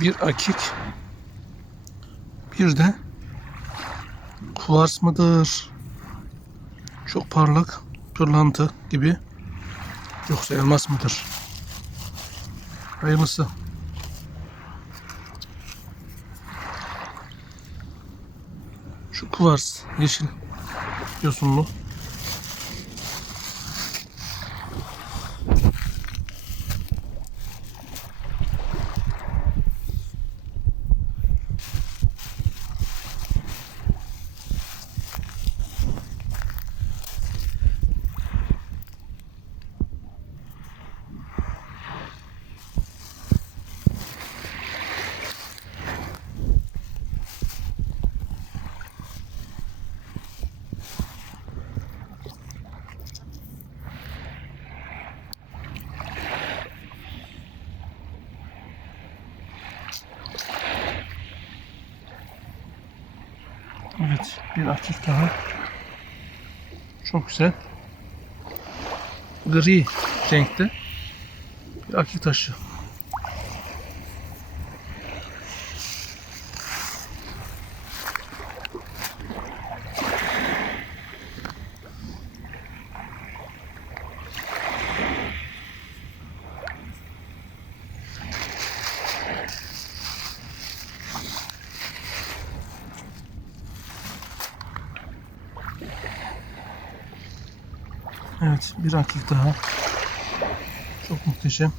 bir akik, bir de kuvars mıdır? Çok parlak pırlanta gibi. Yoksa elmas mıdır? Hayırlısı. Şu kuvars yeşil yosunlu. Evet, bir akik daha. Çok güzel. Gri renkte bir akik taşı. Evet, bir akik daha. Çok muhteşem.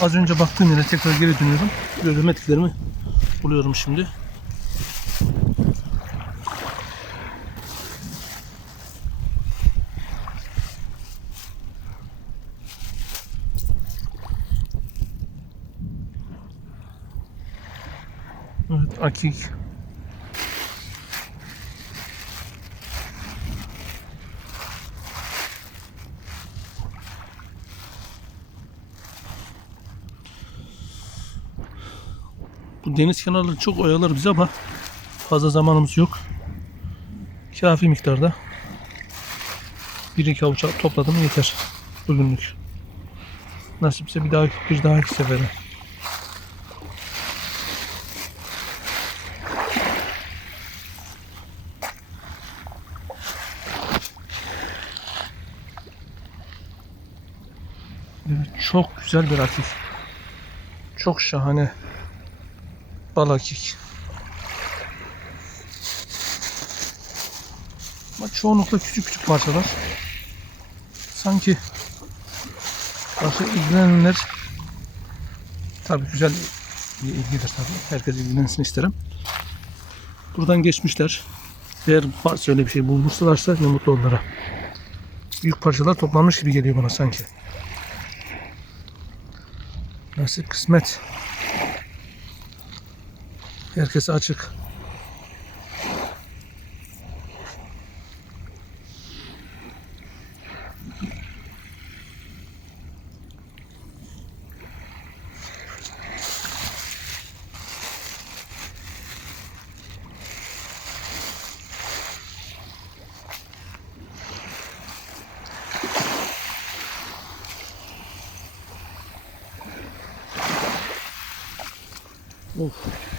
Az önce baktığım yere tekrar geri dönüyorum. Göremediklerimi buluyorum şimdi. Evet, akik. Deniz kenarları çok oyalar bizi ama fazla zamanımız yok. Kafi miktarda bir iki avuç topladım yeter bugünlük. Nasipse bir daha bir dahaki sefere. Evet, çok güzel bir akif. Çok şahane balakik. Ama çoğunlukla küçük küçük parçalar. Sanki başka ilgilenenler tabii güzel bir ilgidir tabii. Herkes ilgilensin isterim. Buradan geçmişler. Eğer varsa öyle bir şey bulmuşlarsa ne mutlu onlara. Büyük parçalar toplanmış gibi geliyor bana sanki. Nasip kısmet. Herkese açık. Of.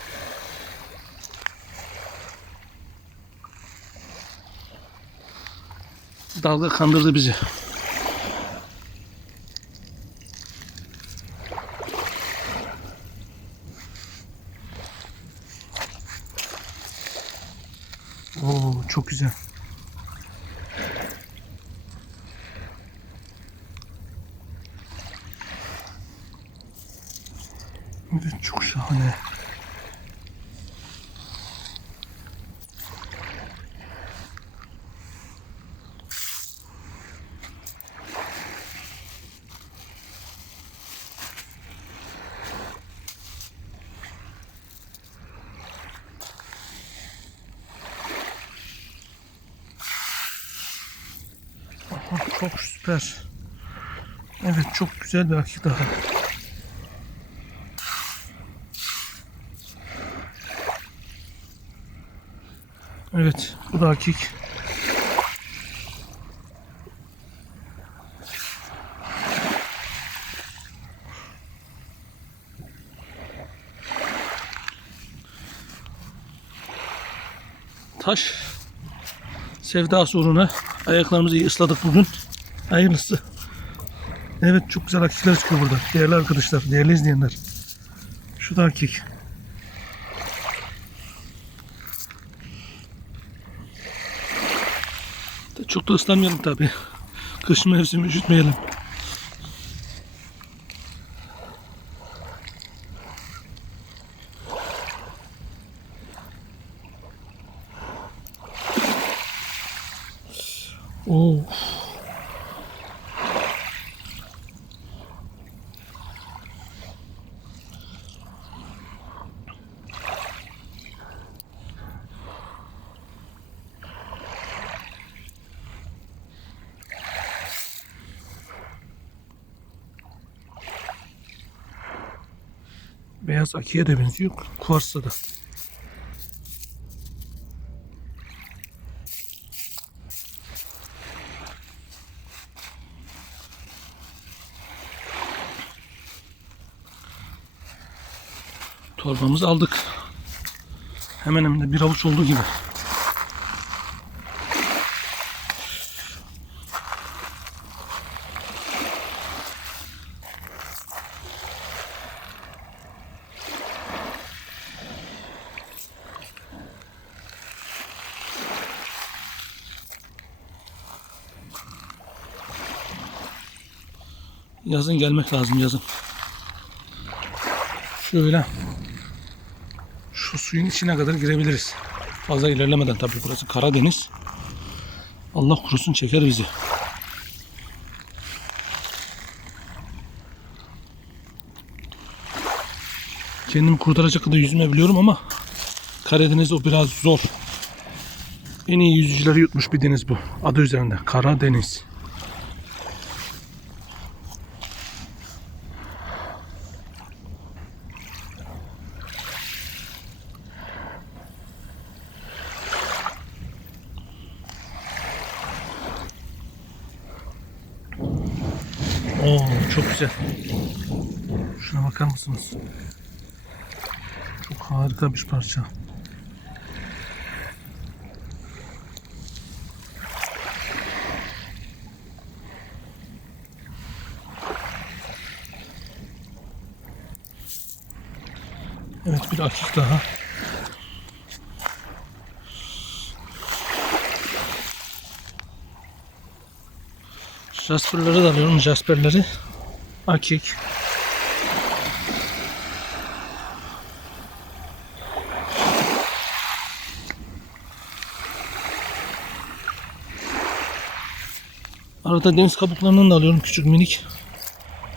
Dalga kandırdı bizi. Oo çok güzel. Evet çok şahane. Çok süper. Evet çok güzel bir akik daha. Evet bu da akik. Taş sevdası uğruna ayaklarımızı iyi ısladık bugün. Hayırlısı. Evet çok güzel akikler çıkıyor burada. Değerli arkadaşlar, değerli izleyenler. Şu da akik. Çok da ıslanmayalım tabi. Kış mevsimi üşütmeyelim. Oo. Beyaz akiye de benziyor. Kuvars'a da. Torbamızı aldık. Hemen hemen bir avuç olduğu gibi. Yazın gelmek lazım yazın. Şöyle şu suyun içine kadar girebiliriz. Fazla ilerlemeden tabii burası Karadeniz. Allah kurusun çeker bizi. Kendimi kurtaracak kadar yüzme biliyorum ama Karadeniz o biraz zor. En iyi yüzücüleri yutmuş bir deniz bu. Adı üzerinde. Karadeniz. Oo çok güzel. Şuna bakar mısınız? Çok harika bir parça. Evet bir akik daha. Jasperleri de alıyorum. Jasperleri. Akik. Arada deniz kabuklarından da alıyorum küçük minik.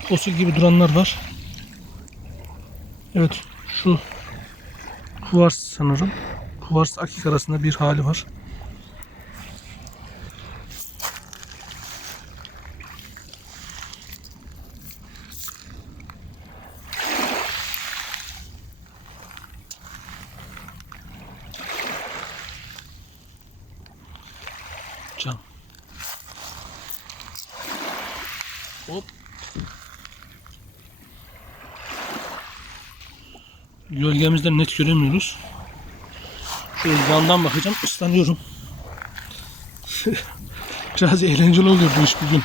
Fosil gibi duranlar var. Evet şu kuvars sanırım. Kuvars akik arasında bir hali var. Hop. Gölgemizden net göremiyoruz. Şöyle yandan bakacağım. ıslanıyorum. Biraz eğlenceli oluyor bu iş bugün.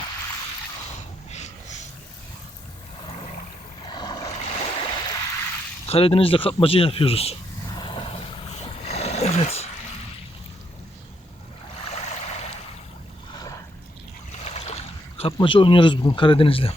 Karadeniz'de kapmaca yapıyoruz. Evet. Kapmaca oynuyoruz bugün Karadeniz'le.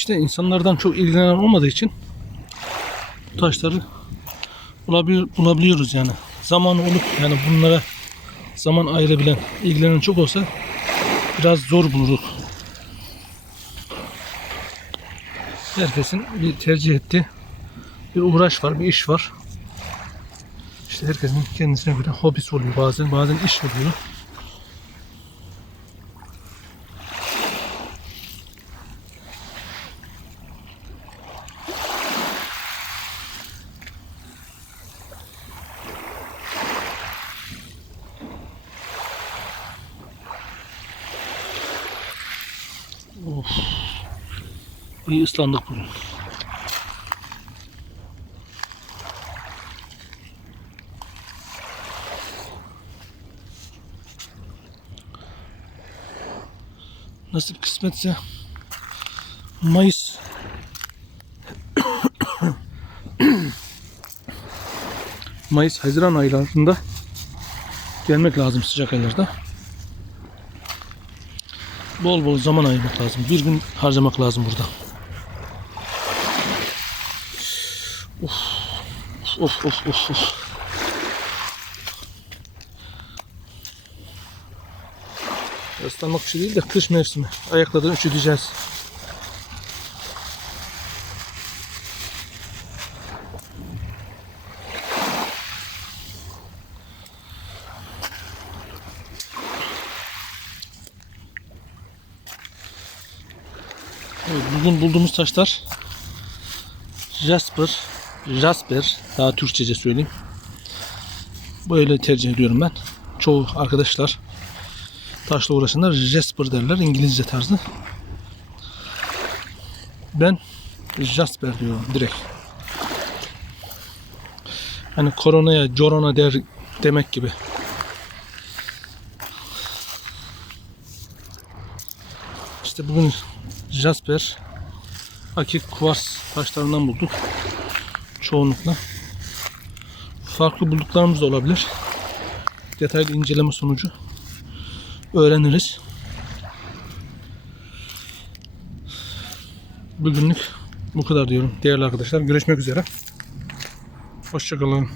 İşte insanlardan çok ilgilenen olmadığı için bu taşları bulabiliyor, bulabiliyoruz yani. Zamanı olup yani bunlara zaman ayırabilen, ilgilenen çok olsa biraz zor buluruz. Herkesin bir tercih ettiği bir uğraş var, bir iş var. İşte herkesin kendisine göre hobisi oluyor bazen, bazen iş oluyor. Of. İyi ıslandık bugün. Nasip kısmetse Mayıs Mayıs Haziran aylarında gelmek lazım sıcak aylarda. Bol bol zaman ayırmak lazım. Bir gün harcamak lazım burada. Of of of of of. Islanmak için değil de kış mevsimi. Ayaklardan üşüteceğiz. Evet, taşlar Jasper, Jasper daha Türkçece söyleyeyim. Böyle tercih ediyorum ben. Çoğu arkadaşlar taşla uğraşanlar Jasper derler İngilizce tarzı. Ben Jasper diyorum direkt. Hani koronaya corona der demek gibi. İşte bugün Jasper akik kuvars taşlarından bulduk. Çoğunlukla. Farklı bulduklarımız da olabilir. Detaylı inceleme sonucu öğreniriz. Bugünlük bu kadar diyorum değerli arkadaşlar. Görüşmek üzere. Hoşçakalın.